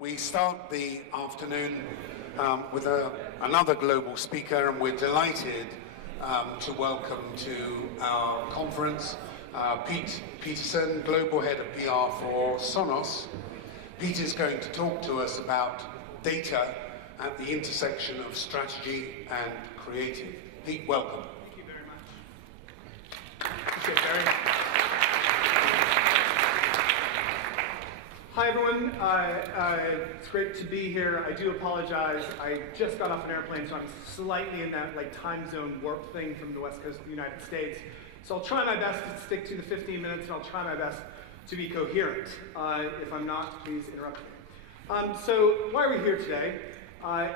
We start the afternoon with another global speaker, and we're delighted to welcome to our conference Pete Peterson, Global Head of PR for Sonos. Pete is going to talk to us about data at the intersection of strategy and creative. Pete, welcome. Thank you very much. Appreciate it, Barry. Hi everyone, it's great to be here. I do apologize. I just got off an airplane, so I'm slightly in that time zone warp thing from the west coast of the United States. So I'll try my best to stick to the 15 minutes, and I'll try my best to be coherent. If I'm not, please interrupt me. So why are we here today?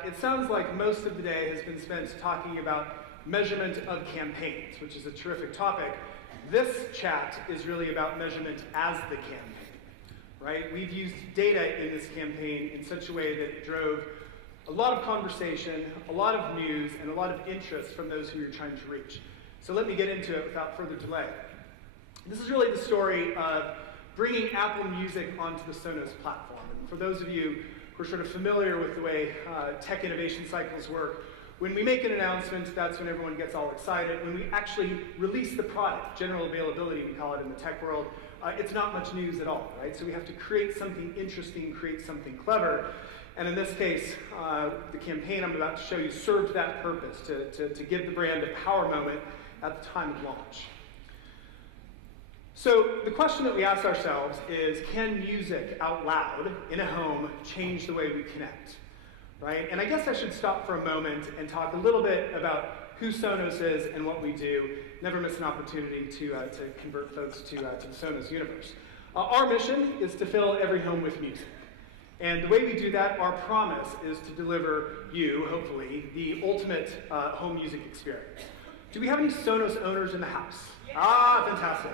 It sounds like most of the day has been spent talking about measurement of campaigns, which is a terrific topic. This chat is really about measurement as the campaign. Right? We've used data in this campaign in such a way that it drove a lot of conversation, a lot of news, and a lot of interest from those who you're trying to reach. So let me get into it without further delay. This is really the story of bringing Apple Music onto the Sonos platform. And for those of you who are sort of familiar with the way tech innovation cycles work, when we make an announcement, that's when everyone gets all excited. When we actually release the product, general availability we call it in the tech world, it's not much news at all, right? So we have to create something interesting, create something clever. And in this case, the campaign I'm about to show you served that purpose, to give the brand a power moment at the time of launch. So the question that we ask ourselves is, can music out loud in a home change the way we connect, right? And I guess I should stop for a moment and talk a little bit about who Sonos is and what we do. Never miss an opportunity to convert folks to the Sonos universe. Our mission is to fill every home with music. And the way we do that, our promise is to deliver you, hopefully, the ultimate home music experience. Do we have any Sonos owners in the house? Ah, fantastic.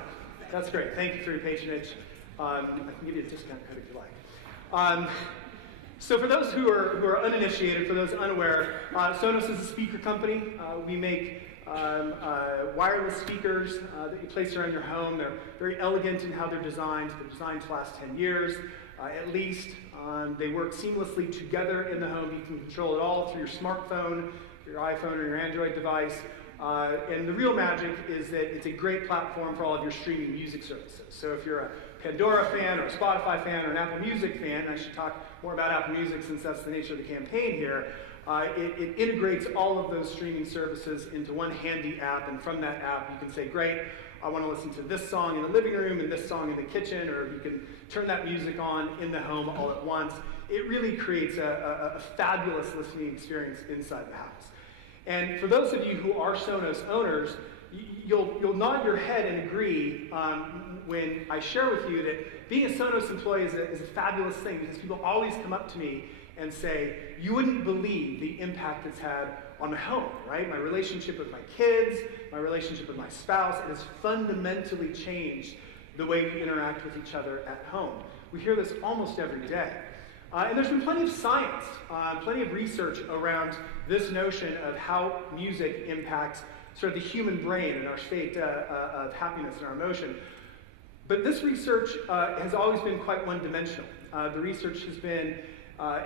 That's great. Thank you for your patronage. I can give you a discount code if you like. So for those who are uninitiated, for those unaware, Sonos is a speaker company. We make wireless speakers that you place around your home. They're very elegant in how they're designed. They're designed to last 10 years, at least. They work seamlessly together in the home. You can control it all through your smartphone, your iPhone, or your Android device. And the real magic is that it's a great platform for all of your streaming music services. So if you're a Pandora fan or a Spotify fan or an Apple Music fan, and I should talk more about Apple Music since that's the nature of the campaign here, it integrates all of those streaming services into one handy app, and from that app you can say, great, I want to listen to this song in the living room and this song in the kitchen, or you can turn that music on in the home all at once. It really creates a fabulous listening experience inside the house. And for those of you who are Sonos owners, you'll nod your head and agree when I share with you that being a Sonos employee is a fabulous thing, because people always come up to me and say, you wouldn't believe the impact it's had on my home, right? My relationship with my kids, my relationship with my spouse, it has fundamentally changed the way we interact with each other at home. We hear this almost every day. And there's been plenty of science, plenty of research around this notion of how music impacts sort of the human brain and our state of happiness and our emotion. But this research has always been quite one-dimensional. The research has been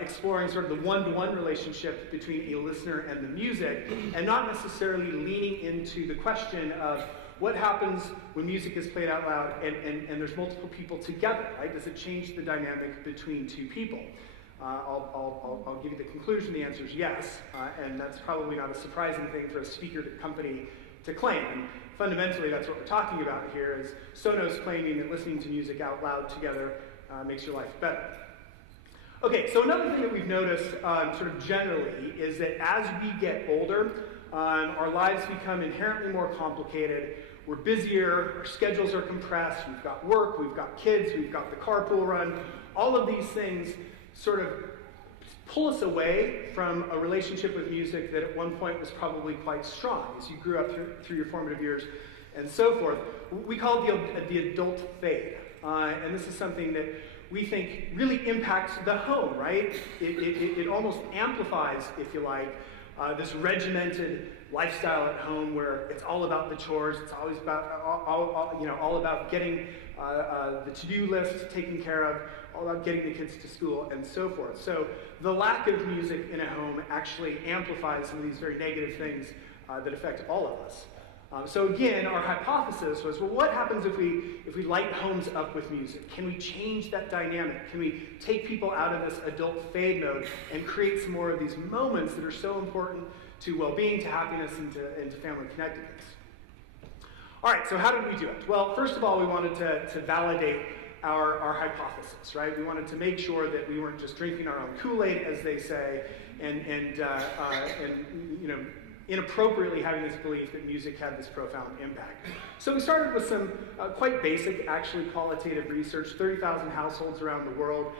exploring sort of the one-to-one relationship between a listener and the music, and not necessarily leaning into the question of what happens when music is played out loud and there's multiple people together, right? Does it change the dynamic between two people? I'll give you the conclusion. The answer is yes, and that's probably not a surprising thing for a speaker company to claim. And fundamentally, that's what we're talking about here, is Sonos claiming that listening to music out loud together makes your life better. Okay, so another thing that we've noticed sort of generally is that as we get older, our lives become inherently more complicated. We're busier, our schedules are compressed, we've got work, we've got kids, we've got the carpool run. All of these things sort of pull us away from a relationship with music that at one point was probably quite strong as you grew up through your formative years and so forth. We call it the adult fade. And this is something that we think really impacts the home, right? It almost amplifies, if you like, this regimented lifestyle at home where it's all about the chores, it's always about all about getting the to-do list taken care of, all about getting the kids to school, and so forth. So the lack of music in a home actually amplifies some of these very negative things that affect all of us. So again, our hypothesis was, well, what happens if we light homes up with music? Can we change that dynamic? Can we take people out of this adult fade mode and create some more of these moments that are so important to well-being, to happiness, and to family connectedness? All right, so how did we do it? Well, first of all, we wanted to validate our hypothesis, right? We wanted to make sure that we weren't just drinking our own Kool-Aid, as they say, and inappropriately having this belief that music had this profound impact. So we started with some quite basic, actually qualitative research, 30,000 households around the world,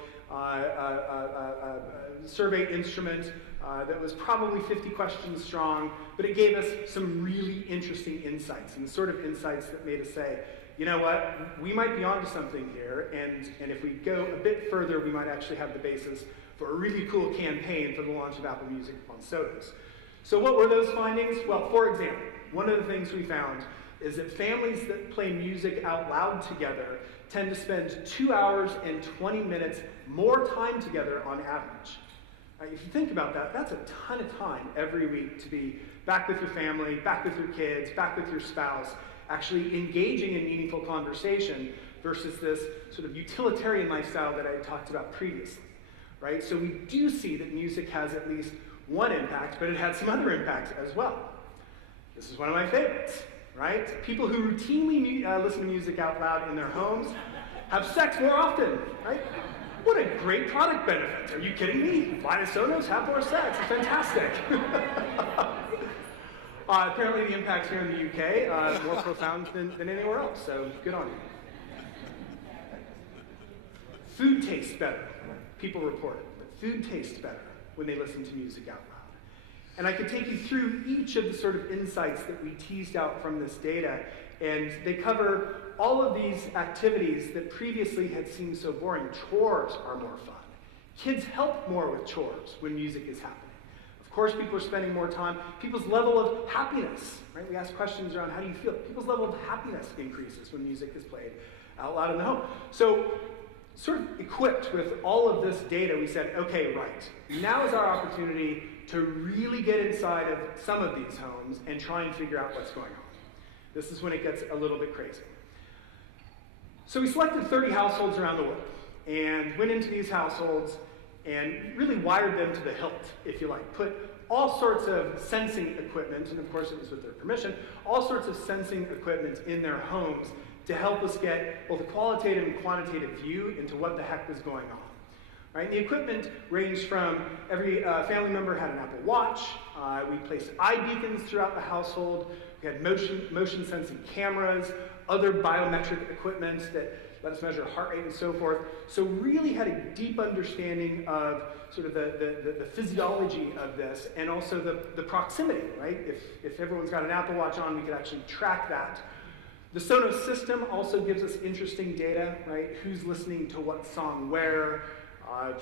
survey instrument that was probably 50 questions strong, but it gave us some really interesting insights, and the sort of insights that made us say, you know what, we might be onto something here, and if we go a bit further, we might actually have the basis for a really cool campaign for the launch of Apple Music on Sonos. So what were those findings? Well, for example, one of the things we found is that families that play music out loud together tend to spend 2 hours and 20 minutes more time together on average. If you think about that, that's a ton of time every week to be back with your family, back with your kids, back with your spouse, actually engaging in meaningful conversation versus this sort of utilitarian lifestyle that I talked about previously, right? So we do see that music has at least one impact, but it had some other impacts as well. This is one of my favorites, right? People who routinely listen to music out loud in their homes have sex more often, right? What a great product benefit. Are you kidding me? Buy a Sonos, have more sex. It's fantastic. Apparently the impacts here in the UK are more profound than anywhere else, so good on you. Food tastes better. People report it, but food tastes better when they listen to music out loud. And I could take you through each of the sort of insights that we teased out from this data, and they cover all of these activities that previously had seemed so boring. Chores are more fun. Kids help more with chores when music is happening. Of course, people are spending more time. People's level of happiness, right? We ask questions around how do you feel? People's level of happiness increases when music is played out loud in the home. So, sort of equipped with all of this data, we said, okay, right, now is our opportunity to really get inside of some of these homes and try and figure out what's going on. This is when it gets a little bit crazy. So we selected 30 households around the world and went into these households and really wired them to the hilt, if you like. Put all sorts of sensing equipment, and of course it was with their permission, all sorts of sensing equipment in their homes to help us get both a qualitative and quantitative view into what the heck was going on. Right? And the equipment ranged from every family member had an Apple Watch. We placed eye beacons throughout the household. We had motion sensing cameras, other biometric equipment that let us measure heart rate and so forth. So really had a deep understanding of sort of the physiology of this and also the proximity, right? If everyone's got an Apple Watch on, we could actually track that. The Sonos system also gives us interesting data, right? Who's listening to what song where?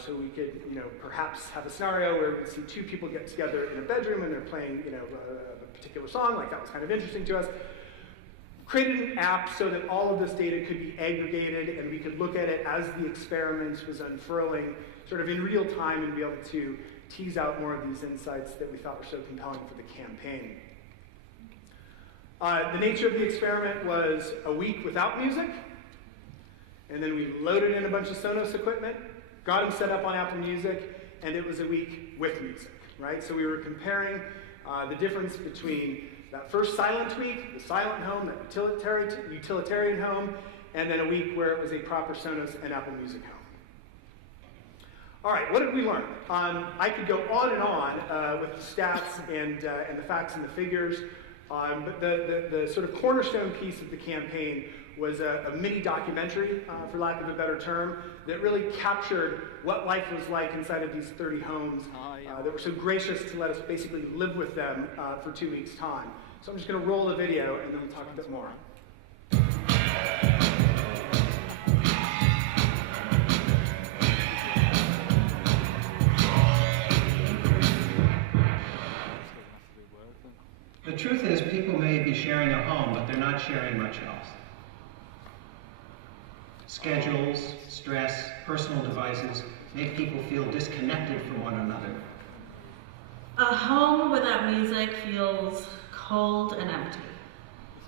So we could, perhaps have a scenario where we see two people get together in a bedroom and they're playing, a particular song. Like that was kind of interesting to us. Created an app so that all of this data could be aggregated and we could look at it as the experiment was unfurling, sort of in real time, and be able to tease out more of these insights that we thought were so compelling for the campaign. The nature of the experiment was a week without music, and then we loaded in a bunch of Sonos equipment, got them set up on Apple Music, and it was a week with music, right? So we were comparing the difference between that first silent week, the silent home, that utilitarian home, and then a week where it was a proper Sonos and Apple Music home. All right, what did we learn? I could go on and on with the stats and the facts and the figures, but the sort of cornerstone piece of the campaign was a mini documentary, for lack of a better term, that really captured what life was like inside of these 30 homes that were so gracious to let us basically live with them for 2 weeks' time. So I'm just going to roll the video and then we'll talk a bit more. not sharing much else. Schedules, stress, personal devices make people feel disconnected from one another. A home without music feels cold and empty.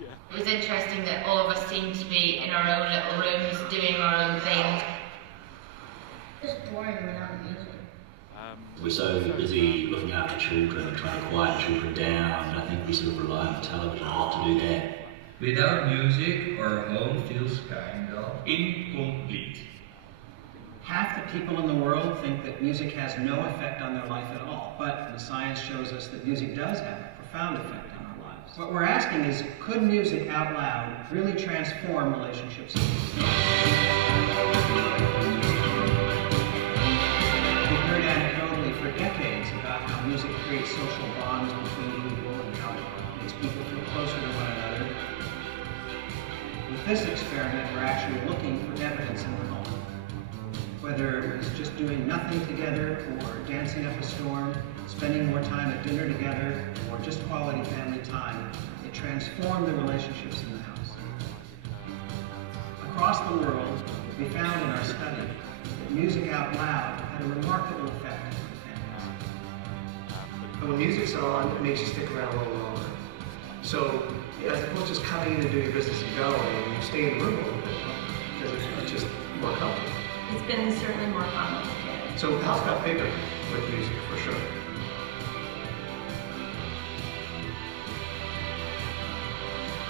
It was interesting that all of us seemed to be in our own little rooms doing our own thing. It's boring without music. We're so busy looking after children and trying to quiet children down, I think we sort of rely on television a lot to do that. Without music, our home feels kind of incomplete. Half the people in the world think that music has no effect on their life at all, but the science shows us that music does have a profound effect on our lives. What we're asking is, could music out loud really transform relationships? We've heard anecdotally for decades about how music creates social bonds between people and how it makes people feel closer to one another. With this experiment, we're actually looking for evidence in the home. Whether it was just doing nothing together, or dancing up a storm, spending more time at dinner together, or just quality family time, it transformed the relationships in the house. Across the world, we found in our study that music out loud had a remarkable effect on families. And when music's on, it makes you stick around a little longer. So, as opposed to just coming in and doing your business and going, you stay in the room a little bit, because it's just more comfortable. It's been certainly more fun with the kids. So the house got bigger with music, for sure.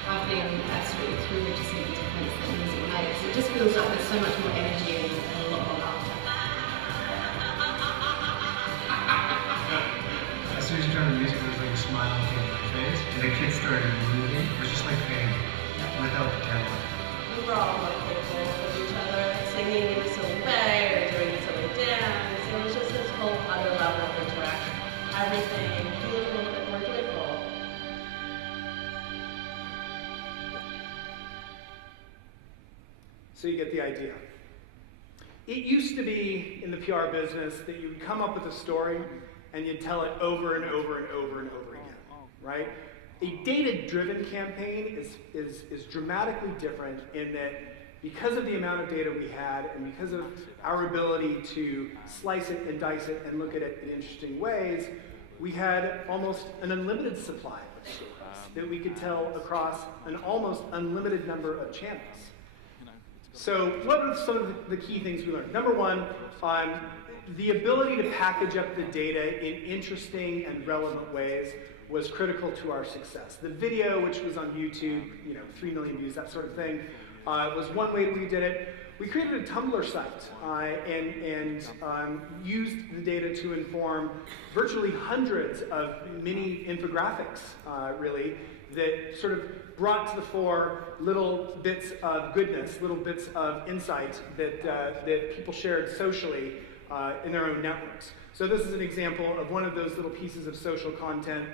I've been at Csuite through the just difference that music makes. It just feels like there's so much more energy and a lot more laughter. As soon as you turned the music, there was like a smile came on my face, and the kids started moving. It was just like painting without the camera. We were all like playful with each other, singing in a silly way or doing a silly dance. It was just this whole other level of interaction. Everything feels a little bit more joyful. So you get the idea. It used to be in the PR business that you would come up with a story and you'd tell it over and over and over and over again, right? A data-driven campaign is dramatically different in that because of the amount of data we had and because of our ability to slice it and dice it and look at it in interesting ways, we had almost an unlimited supply of stories that we could tell across an almost unlimited number of channels. So what are some of the key things we learned? Number one, the ability to package up the data in interesting and relevant ways was critical to our success. The video, which was on YouTube, 3 million views, that sort of thing, was one way we did it. We created a Tumblr site and used the data to inform virtually hundreds of mini infographics, really, that sort of brought to the fore little bits of goodness, little bits of insight that people shared socially in their own networks. So this is an example of one of those little pieces of social content.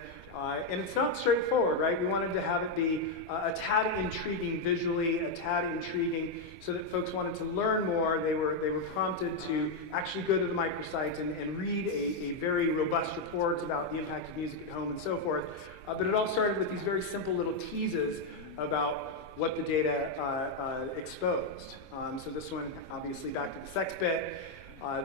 And it's not straightforward, right? We wanted to have it be a tad intriguing visually, a tad intriguing, so that folks wanted to learn more. They were prompted to actually go to the microsite and read a very robust report about the impact of music at home and so forth. But it all started with these very simple little teases about what the data exposed. So this one, obviously, back to the sex bit.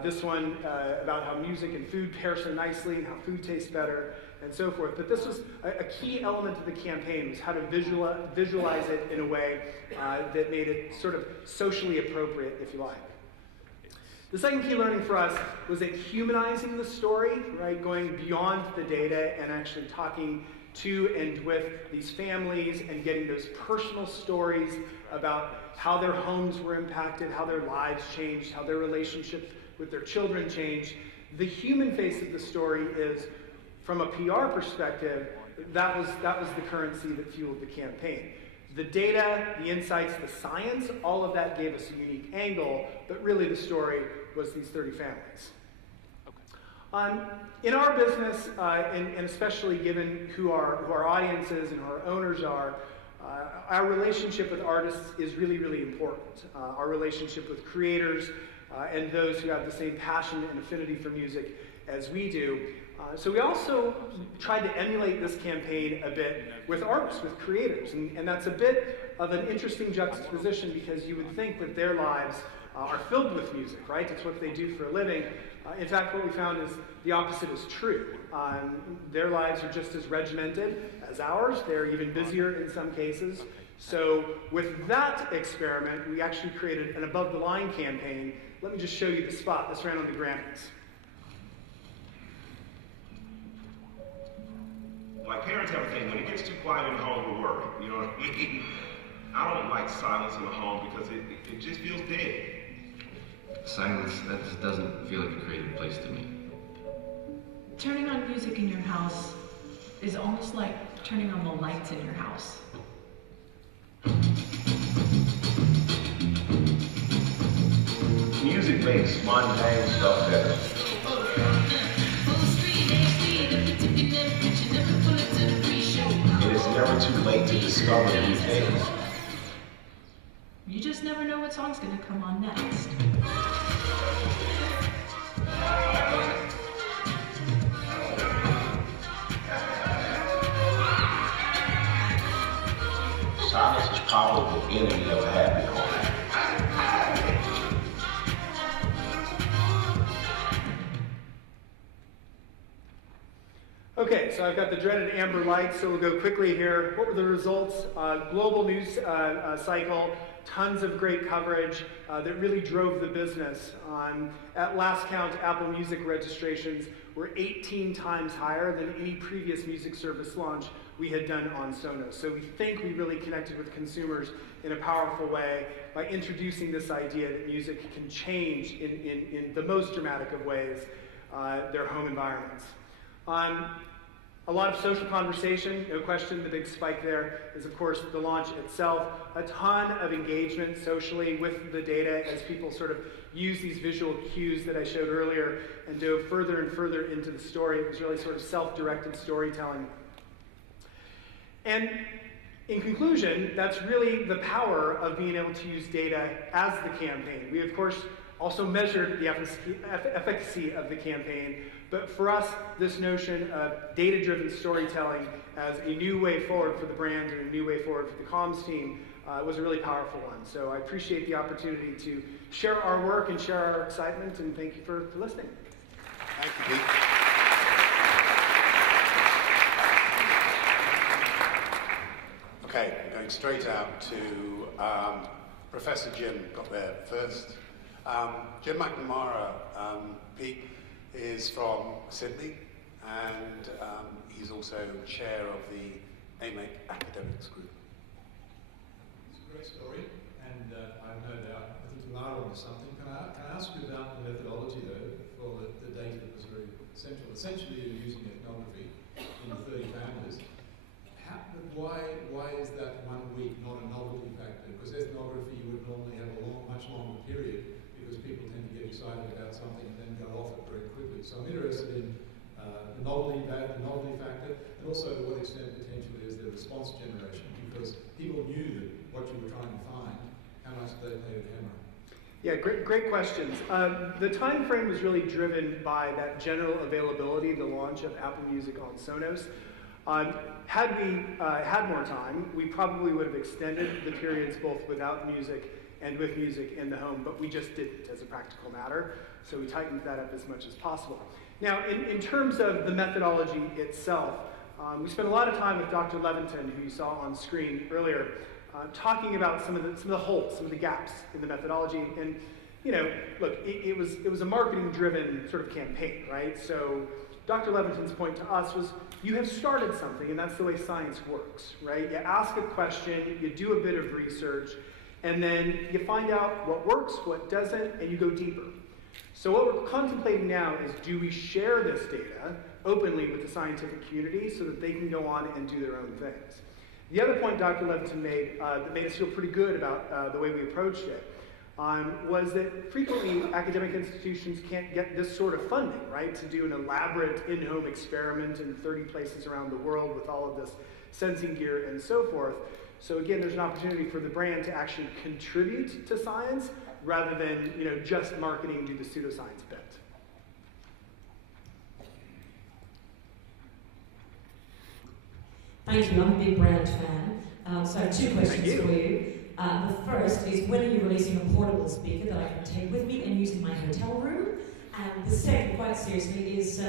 This one about how music and food pair so nicely and how food tastes better and so forth. But this was a key element of the campaign, was how to visualize it in a way that made it sort of socially appropriate, if you like. The second key learning for us was that humanizing the story, right, going beyond the data and actually talking to and with these families and getting those personal stories about how their homes were impacted, how their lives changed, how their relationship with their children changed. The human face of the story is, from a PR perspective, that was the currency that fueled the campaign. The data, the insights, the science, all of that gave us a unique angle, but really the story was these 30 families. In our business, and especially given who our audience is and who our owners are, our relationship with artists is really, really important. Our relationship with creators and those who have the same passion and affinity for music as we do. So we also tried to emulate this campaign a bit with artists, with creators, and that's a bit of an interesting juxtaposition because you would think that their lives are filled with music, right? It's what they do for a living. In fact, what we found is the opposite is true. Their lives are just as regimented as ours. They're even busier in some cases. So with that experiment, we actually created an above-the-line campaign. Let me just show you the spot. This ran on the Grammys. My parents have a thing, when it gets too quiet in the home, we worry. You know what I mean? I don't like silence in the home because it just feels dead. Silence, that just doesn't feel like a creative place to me. Turning on music in your house is almost like turning on the lights in your house. Music makes mundane stuff better. And it's never too late to discover new things. You just never know what song's gonna come on next. Silence is probably the enemy of a happy home. Okay, so I've got the dreaded amber lights, so we'll go quickly here. What were the results? Global news cycle, tons of great coverage that really drove the business. At last count, Apple Music registrations were 18 times higher than any previous music service launch we had done on Sonos. So we think we really connected with consumers in a powerful way by introducing this idea that music can change in the most dramatic of ways their home environments. A lot of social conversation, no question. The big spike there is, of course, the launch itself. A ton of engagement socially with the data as people sort of use these visual cues that I showed earlier and dove further and further into the story. It was really sort of self-directed storytelling. And in conclusion, that's really the power of being able to use data as the campaign. We, of course, also measured the efficacy of the campaign. But for us, this notion of data-driven storytelling as a new way forward for the brand and a new way forward for the comms team was a really powerful one. So I appreciate the opportunity to share our work and share our excitement, and thank you for listening. Thank you, Pete. Okay, going straight out to Professor Jim, got there first. Jim McNamara, Pete, is from Sydney, and he's also chair of the AMAC Academics Group. It's a great story, and I have no doubt, I think you are onto something. Can I ask you about the methodology, though, for the data that was very central? Essentially, you're using ethnography in the 30 families. Why is that 1 week not a novelty factor? Because ethnography, you would normally have a much longer period, because people tend to get excited about something and then go off it very quickly. So I'm interested in the novelty factor, and also to what extent potentially is there response generation, because people knew that what you were trying to find, how much they played a hammer. Yeah, great questions. The time frame was really driven by that general availability, the launch of Apple Music on Sonos. Had we had more time, we probably would have extended the periods both without music and with music in the home, but we just didn't as a practical matter, so we tightened that up as much as possible. Now, in terms of the methodology itself, we spent a lot of time with Dr. Levinton, who you saw on screen earlier, talking about some of the holes, some of the gaps in the methodology. And, you know, look, it was a marketing-driven sort of campaign, right? So Dr. Levinton's point to us was, you have started something, and that's the way science works, right? You ask a question, you do a bit of research, and then you find out what works, what doesn't, and you go deeper. So what we're contemplating now is, do we share this data openly with the scientific community so that they can go on and do their own things? The other point Dr. Levinton made that made us feel pretty good about the way we approached it was that frequently academic institutions can't get this sort of funding, right, to do an elaborate in-home experiment in 30 places around the world with all of this sensing gear and so forth. So again, there's an opportunity for the brand to actually contribute to science rather than, you know, just marketing, do the pseudoscience bit. Thank you, I'm a big brand fan. So I have two questions for you. The first is, when are you releasing a portable speaker that I can take with me and use in my hotel room? And the second, quite seriously, is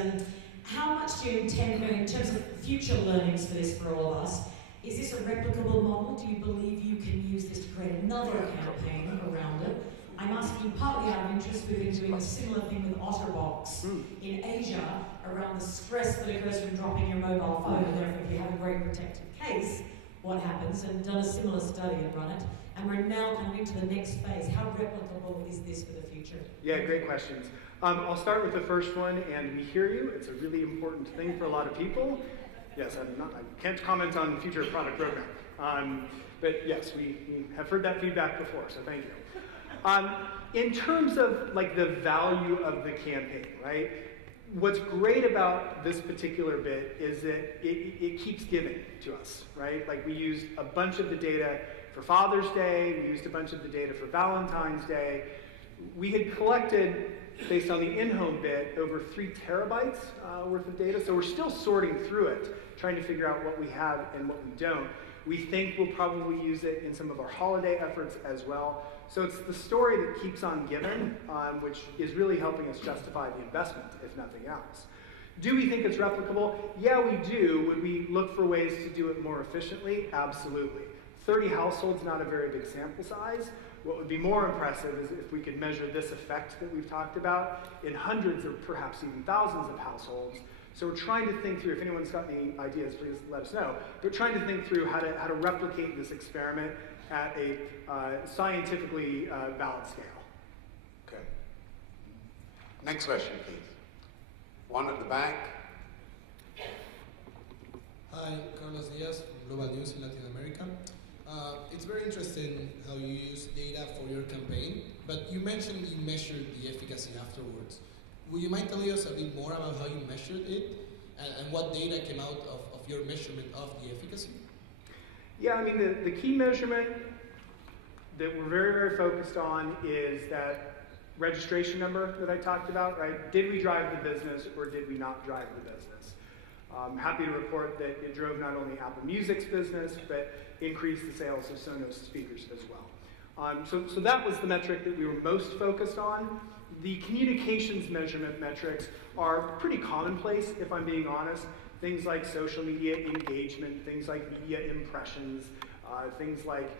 how much do you intend, in terms of future learnings for this for all of us, is this a replicable model? Do you believe you can use this to create another campaign around it? I'm asking partly out of interest. We've been doing a similar thing with OtterBox in Asia around the stress that occurs from dropping your mobile phone, and therefore if you have a great protective case, what happens, and done a similar study and run it. And we're now kind of into the next phase. How replicable is this for the future? Yeah, great questions. I'll start with the first one, and we hear you. It's a really important thing for a lot of people. Yes, I can't comment on the future product roadmap. But yes, we have heard that feedback before, so thank you. In terms of like the value of the campaign, right? What's great about this particular bit is that it keeps giving to us, right? Like we used a bunch of the data for Father's Day, we used a bunch of the data for Valentine's Day. We had collected, based on the in-home bit, over 3 terabytes worth of data, so we're still sorting through it, trying to figure out what we have and what we don't. We think we'll probably use it in some of our holiday efforts as well. So it's the story that keeps on giving, which is really helping us justify the investment, if nothing else. Do we think it's replicable? Yeah, we do. Would we look for ways to do it more efficiently? Absolutely. 30 households, not a very big sample size. What would be more impressive is if we could measure this effect that we've talked about in hundreds or perhaps even thousands of households. So we're trying to think through, if anyone's got any ideas, please let us know. But trying to think through how to replicate this experiment at a scientifically valid scale. Okay. Next question, please. One at the back. Hi, Carlos Diaz from Global News in Latin America. It's very interesting how you use data for your campaign, but you mentioned you measured the efficacy afterwards. Would you mind telling us a bit more about how you measured it and what data came out of your measurement of the efficacy? Yeah, I mean, the key measurement that we're very, very focused on is that registration number that I talked about, right? Did we drive the business or did we not drive the business? I'm happy to report that it drove not only Apple Music's business, but increased the sales of Sonos speakers as well. So that was the metric that we were most focused on. The communications measurement metrics are pretty commonplace, if I'm being honest. Things like social media engagement, things like media impressions, things like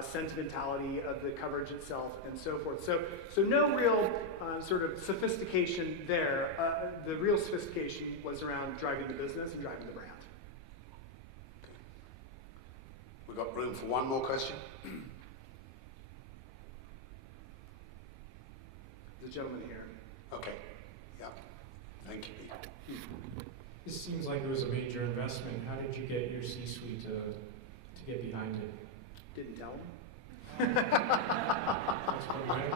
sentimentality of the coverage itself, and so forth. So no real sort of sophistication there. The real sophistication was around driving the business and driving the brand. We've got room for one more question. The gentleman here. Okay. Yeah. Thank you. This seems like it was a major investment. How did you get your C-suite to get behind it? Didn't tell him. That's probably right.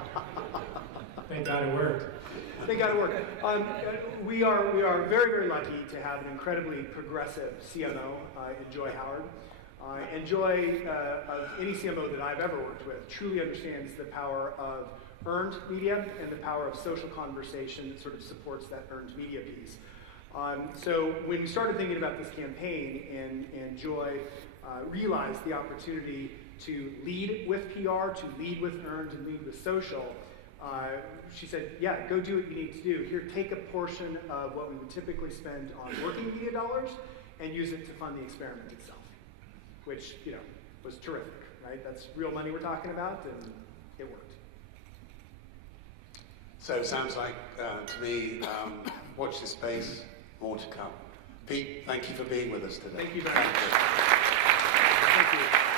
Thank God it worked. Thank God it worked. We are very, very lucky to have an incredibly progressive CMO in Joy Howard. And Joy, of any CMO that I've ever worked with, truly understands the power of earned media and the power of social conversation that sort of supports that earned media piece. So when we started thinking about this campaign and Joy realized the opportunity to lead with PR, to lead with earned, and lead with social, she said, yeah, go do what you need to do. Here, take a portion of what we would typically spend on working media dollars and use it to fund the experiment itself, which, you know, was terrific, right? That's real money we're talking about, and it worked. So it sounds like, to me, watch this space, more to come. Pete, thank you for being with us today. Thank you very much. Thank you.